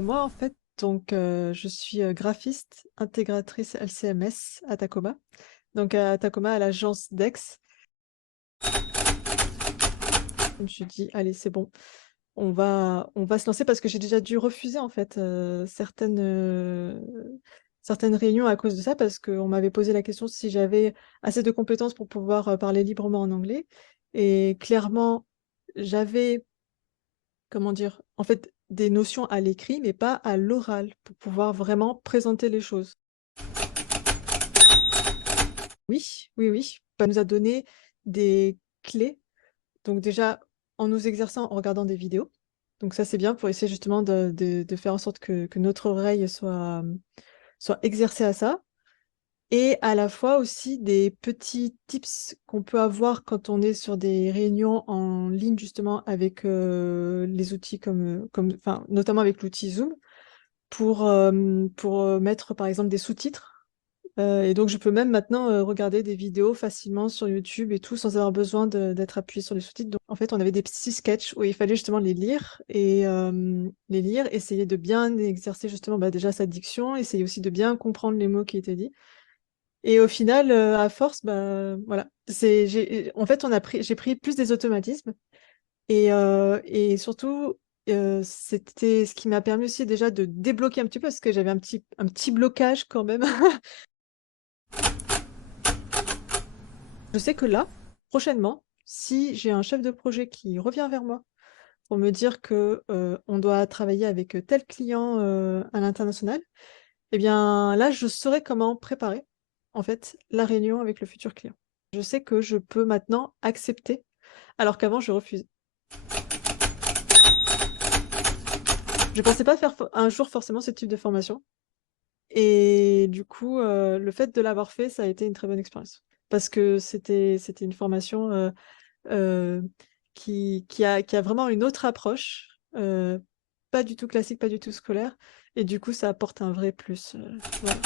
Moi, en fait, je suis, graphiste intégratrice LCMS à Tacoma. Donc à Tacoma, à l'agence Dex. Je me suis dit: «Allez, c'est bon, on va se lancer» parce que j'ai déjà dû refuser, en fait, certaines réunions à cause de ça, parce qu'on m'avait posé la question si j'avais assez de compétences pour pouvoir, parler librement en anglais et clairement, j'avais, comment dire? En fait, des notions à l'écrit, mais pas à l'oral, pour pouvoir vraiment présenter les choses. Oui, oui, oui, bah, nous a donné des clés, donc déjà, en nous exerçant, en regardant des vidéos, donc ça, c'est bien pour essayer justement de faire en sorte que notre oreille soit exercée à ça et à la fois aussi des petits tips qu'on peut avoir quand on est sur des réunions en ligne justement avec, les outils comme enfin, notamment avec l'outil Zoom pour mettre par exemple des sous-titres. Et donc je peux même maintenant, regarder des vidéos facilement sur YouTube et tout sans avoir besoin d'être appuyé sur les sous-titres. Donc en fait, on avait des petits sketchs où il fallait justement les lire, essayer de bien exercer justement, bah, déjà sa diction, essayer aussi de bien comprendre les mots qui étaient dits et au final, à force, bah, voilà, j'ai en fait, on a pris j'ai pris plus des automatismes et surtout, c'était ce qui m'a permis aussi déjà de débloquer un petit peu parce que j'avais un petit blocage quand même. Je sais que là, prochainement, si j'ai un chef de projet qui revient vers moi pour me dire que, on doit travailler avec, tel client, à l'international, et bien là, je saurai comment préparer, en fait, la réunion avec le futur client. Je sais que je peux maintenant accepter, alors qu'avant je refusais. Je pensais pas faire un jour forcément ce type de formation et du coup, le fait de l'avoir fait, ça a été une très bonne expérience. Parce que c'était une formation, Heu, qui a vraiment une autre approche, pas du tout classique, pas du tout scolaire et du coup ça apporte un vrai plus, voilà.